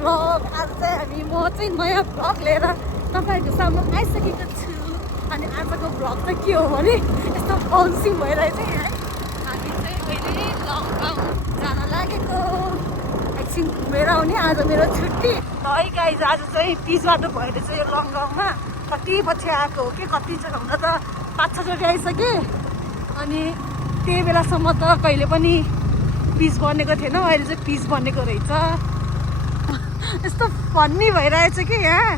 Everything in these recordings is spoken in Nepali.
भ्लग आज चाहिँ म चाहिँ नयाँ भ्लग लिएर तपाईँहरूको सामु आइसकेको छु अनि आजको भ्लग चाहिँ के हो भने यस्तो बन्सिङ भइरहेछ है हामी चाहिँ अहिले लङगाउँ जान लागेको एकछिन घुमेर आउने आज मेरो छुट्टी है गाइज आज चाहिँ पिच बाटो भएर चाहिँ यो लङगाउँमा कति पछि आएको हो कि कति चाहिँ हुन त 5-6 चोटि आइसकेँ अनि त्यही बेलासम्म त कहिले पनि पिच बनेको थिएन अहिले चाहिँ पिच बनेको रहेछ यस्तो फन्नी भइरहेछ कि यहाँ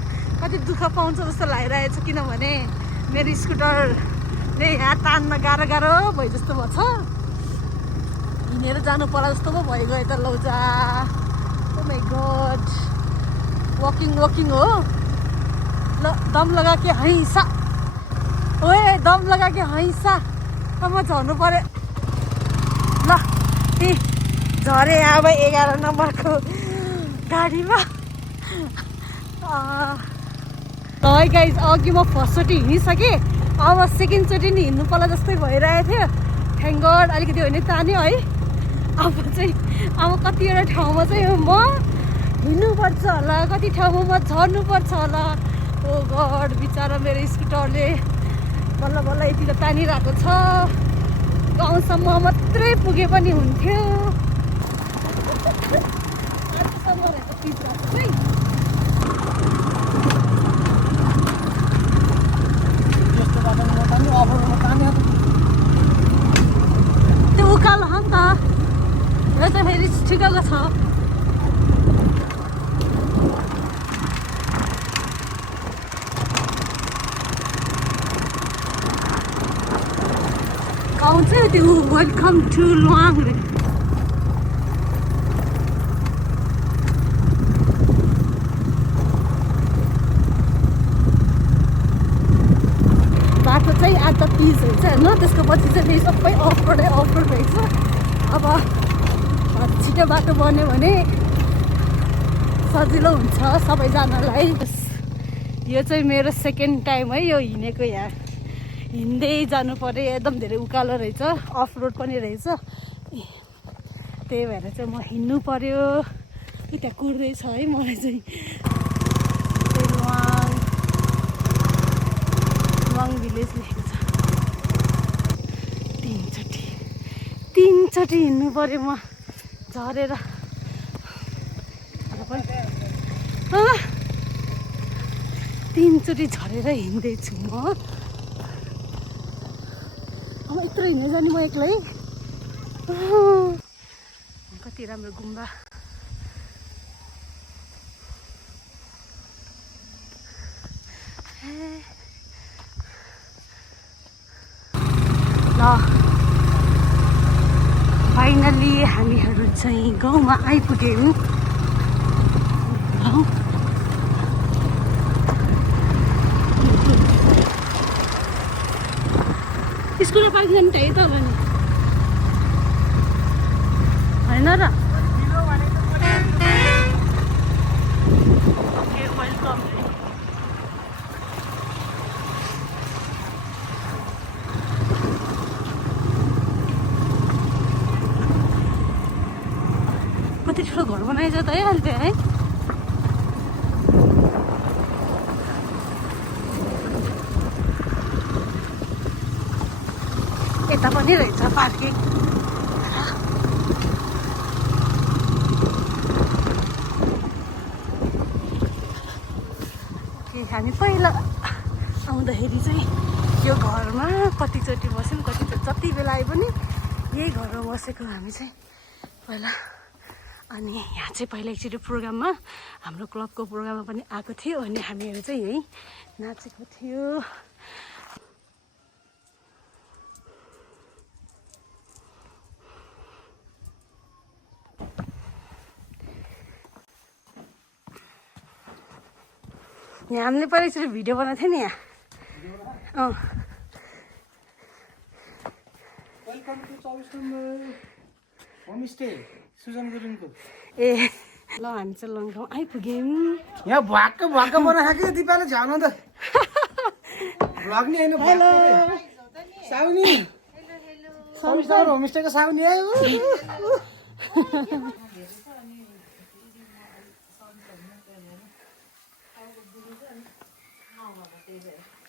कति दुःख पाउँछ जस्तो लागिरहेछ किनभने मेरो स्कुटरले यहाँ तान्न गाह्रो गाह्रो भयो जस्तो भएको छ हिँडेर जानु पर्ला जस्तो पो भइगयो त लौजा ओ माइ गॉड वकिङ हो ल दम लगा के हैसा ओए दम लगा के हैसा अब झर्नु पर्यो ल झरे अब 11 नम्बरको गाडीमा है गाइज अघि म फर्स्टचोटि हिँडिसकेँ अब सेकेन्डचोटि नि हिँड्नु पर्ला जस्तै भइरहेको थियो थ्याङ्क गड अलिकति होइन तान्यो है अब कतिवटा ठाउँमा चाहिँ म हिँड्नुपर्छ होला कति ठाउँमा म झर्नुपर्छ होला ओ गड बिचरा मेरो स्कुटरले बल्ल बल्ल यति त तानिरहेको छ गाउँसम्म मात्रै पुगे पनि हुन्थ्यो त्यो उकालो हो नि त यो चाहिँ फेरि ठिकको छ गाउँ चाहिँ त्यो वेलकम टु लुआङ बाटो चाहिँ आज पिच हुन्छ होइन त्यसको पछि चाहिँ फेरि सबै अफरोड रहेछ अब छिटो बाटो बन्यो भने सजिलो हुन्छ सबैजनालाई यो चाहिँ मेरो सेकेन्ड टाइम है यो हिँडेको यहाँ हिँड्दै जानु पर्यो एकदम धेरै उकालो रहेछ अफरोड पनि रहेछ त्यही भएर चाहिँ म हिँड्नु पर्यो त्यहाँ कुर्दैछ है मलाई चाहिँ लुआङ भिलेज लेखेको छ तिनचोटि हिँड्नु पर्यो म झरेर 3 चोटि झरेर हिँड्दैछु म अब यत्रो हिँड्दै जाने म एक्लै कति राम्रो गुम्बा ल फाइनली हामीहरू चाहिँ गाउँमा आइपुग्यौँ स्कुल पार्किङ जाने त्यही त होला नि होइन र कति ठुलो घर बनाएछ त है अहिले है यता पनि रहेछ पार्किङ हामी पहिला आउँदाखेरि चाहिँ यो घरमा कतिचोटि बस्यौँ कतिचोटि जति बेला आए पनि यही घरमा बसेको हामी चाहिँ पहिला अनि यहाँ चाहिँ पहिला एकचोटि प्रोग्राममा हाम्रो क्लबको प्रोग्राममा पनि आएको थियो अनि हामीहरू चाहिँ यहीँ नाचेको थियो यहाँ हामीले पहिला एकचोटि भिडियो बनाएको थियो नि यहाँ welcome to 24 number homestay Sujan गुरुङको ए ल हामी चाहिँ लङगाउँ आइपुग्यौँ यहाँ भ्वाक्क बनाएको कि दिपाले झ्याउनु त भ्लग नि हैन हेलो साउनी हेलो हेलो होमस्टेको साउनी आयो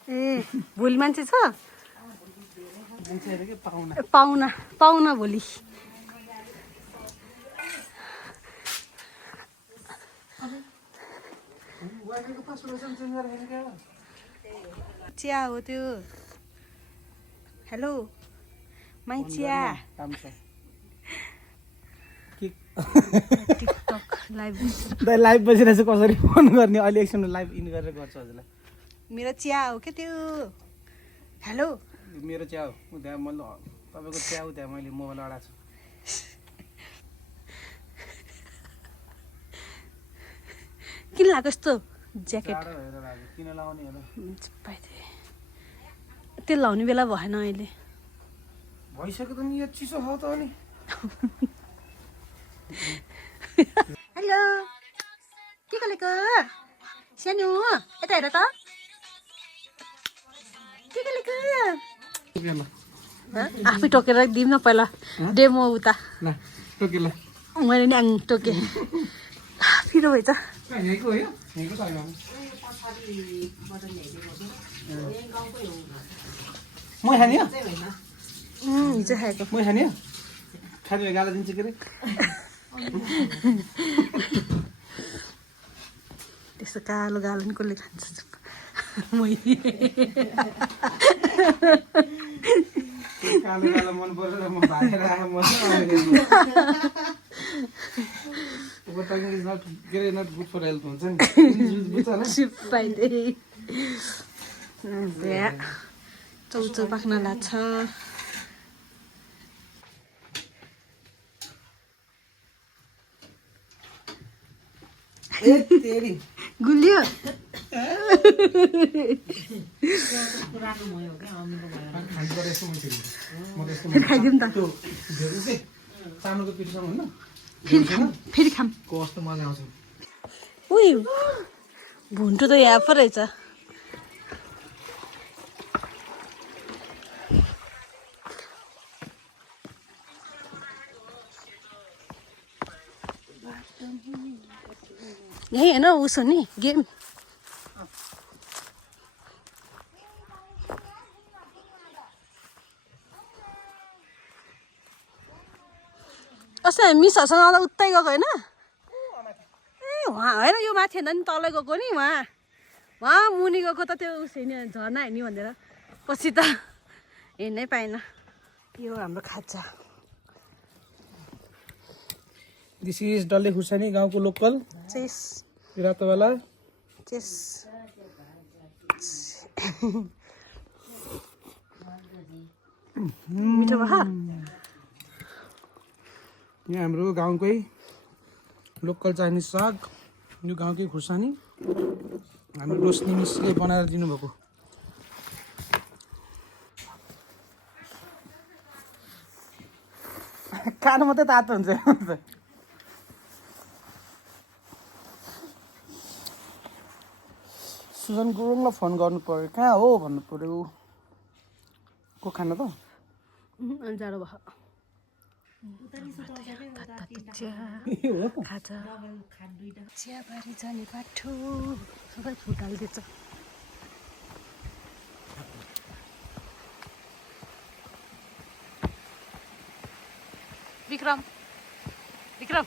ए भोलि मान्छे छ मान्छेहरू के पाहुना पाहुना पाहुना भोलि चिया हो त्यो हेलो माइ चिया टिकटक लाइभ लाइभ बसिरहेको छु कसरी फोन गर्ने अहिले एकछिन लाइभ इन गरेर गर्छु हजुरलाई मेरो चिया हो के त्यो हेलो मेरो चिया हो त्यहाँ मैले तपाईँको चिया हो त्यहाँ मैले मोबाइल अडाएको छु किन लाग्यो यस्तो ज्याकेट किन लाउने त्यो लाउने बेला भएन अहिले भइसक्यो त नि यो चिसो हो त अनि हेलो के गरेको सानो यता हेर त के गरेको आफै टोकेर दिउँ न पहिला डेमो उता मैले नि टोकेँ पिरो भएछ म खाने हिजो खाएको म खाने खाने गाला दिन्छु के अरे त्यस्तो कालो गालो नि कसले खान्छ कालो कालो मन परेर म भागेर आएको म not good for health हुन्छ नि बुझ्छ होला पाइदिए चौचौ पाख्न लाग्छ गुलियो खाइदिउँ त चामलको पिठोसँग होइन फेरि खाम कस्तो मजा आउँछ उही भुन्टु त यहाँ पो रहेछ यही होइन उसो नि गेम अस्ति हामी मिसहरूसँग आउँदा उतै गएको होइन ए उहाँ होइन यो माथि हेर्दा नि तलै गएको नि उहाँ मुनि गएको त त्यो उस नि झर्ना हेर्ने भनेर पछि त हेर्नै पाएन यो हाम्रो खाजा दिस इज डल्ले खुर्सानी गाउँको लोकल चेस रातोवाला चेस मिठो भयो यहाँ हाम्रो गाउँकै लोकल चाइनिज साग यो गाउँकै खुर्सानी हाम्रो रोशनी मिसले बनाएर दिनुभएको खानु मात्रै तातो हुन्छ सुजन गुरुङलाई फोन गर्नु पर्यो कहाँ हो भन्नु पर्यो को खाना त अन्जारो भयो खाजा चियाबारी जाने बाटो सबै फुटालिदिएछ विक्रम विक्रम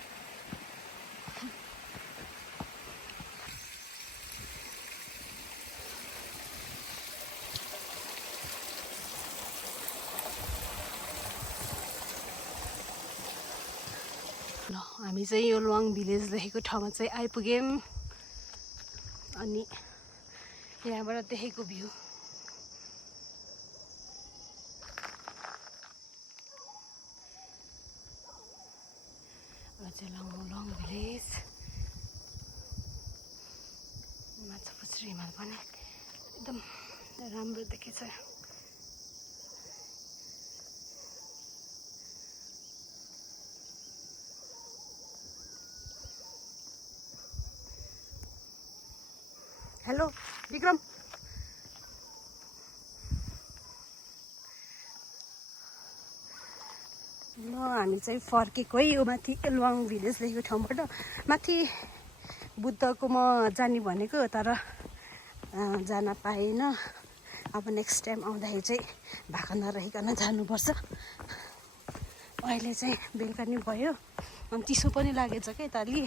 हामी चाहिँ यो लुवाङ भिलेज देखेको ठाउँमा चाहिँ आइपुग्यौँ अनि यहाँबाट देखेको भ्यू लुवाङ भिलेज माछापुच्छ्री हिमाल पनि एकदम राम्रो देखेछ हेलो विक्रम ल हामी चाहिँ फर्केको है यो माथि लुवाङ भिलेज देखेको ठाउँबाट माथि बुद्धको म जाने भनेको तर जान पाएन अब नेक्स्ट टाइम आउँदाखेरि चाहिँ भाका नरहिकन जानुपर्छ। अहिले चाहिँ बेलुका नि भयो अनि चिसो पनि लागेछ क्या यता अलि,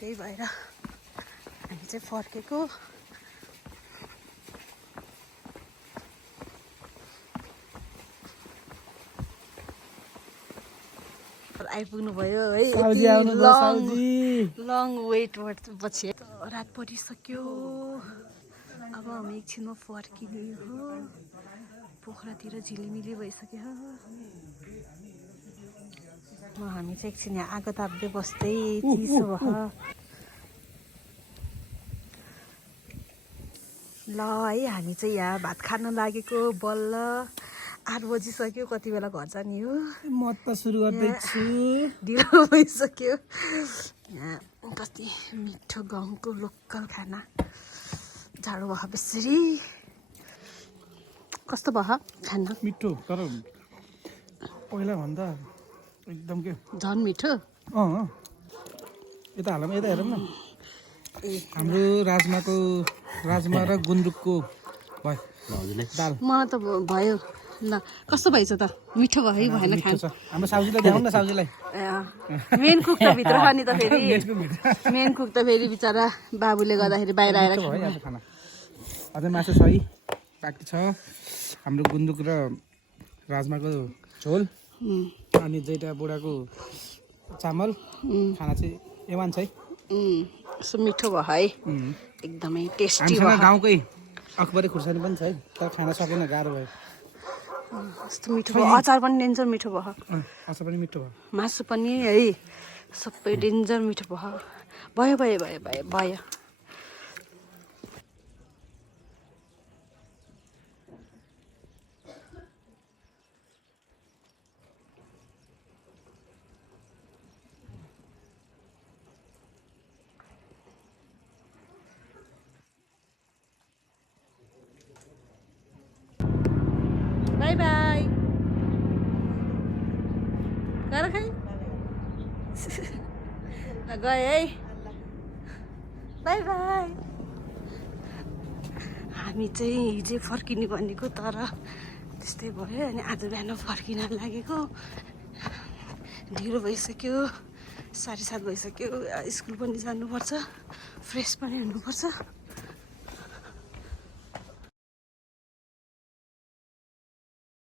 त्यही भएर हामी चाहिँ फर्केको। आइपुग्नु भयो है, लङ वेट पछि रात परिसक्यो। अब हामी एकछिनमा फर्किने हो, पोखरातिर झिलिमिली भइसक्यो। हामी चाहिँ एकछिन यहाँ आगो ताप्दै बस्दै चिसो भयो ल है। हामी चाहिँ यहाँ भात खान लागेको बल्ल 8 बजिसक्यो। कति बेला घर जाने हो, म त सुरु गर्दैछु। ढिलो भइसक्यो। यहाँ कति मिठो गाउँको लोकल खाना, जाडो भयो बेसरी। कस्तो भयो खाना? मिठो, तर पहिला भन्दा एकदम के झन् मिठो। यता हालौँ, यता हेरौँ न। हाम्रो राजमा र गुन्द्रुकको भयो दाल। मलाई त भयो। ल कस्तो भएछ त? मिठो भयो कि भएन खानु? हाम्रो साउजीलाई देखाउँ न, साउजीलाई। मेन कुक त भित्र छ नि त फेरि। मेन कुक त फेरि बिचरा बाबुले गर्दाखेरि बाहिर आएर खाना। अझै मासु छ है, बाँकी छ हाम्रो गुन्द्रुक र राजमाको झोल अनि जेठा बुढाको चामल। खाना चाहिँ एवान छ है। यसो मिठो भयो है, एकदमै टेस्टी भयो। गाउँकै अखबारी खुर्सानी पनि छ है, तर खाना सकेन, गाह्रो भयो। यस्तो मिठो भयो। अचार पनि डेन्जर मिठो भयो। अचार पनि मिठो भयो। मासु पनि है सबै डेन्जर मिठो भयो। भयो भयो भयो भयो भयो। By by. गर खै गए है। By by. हामी चाहिँ हिजो फर्किने भनेको, तर त्यस्तै भयो। अनि आज बिहान फर्किन लागेको, ढिलो भइसक्यो। 7:30 भइसक्यो। स्कुल पनि जानुपर्छ, फ्रेस पनि हुनुपर्छ।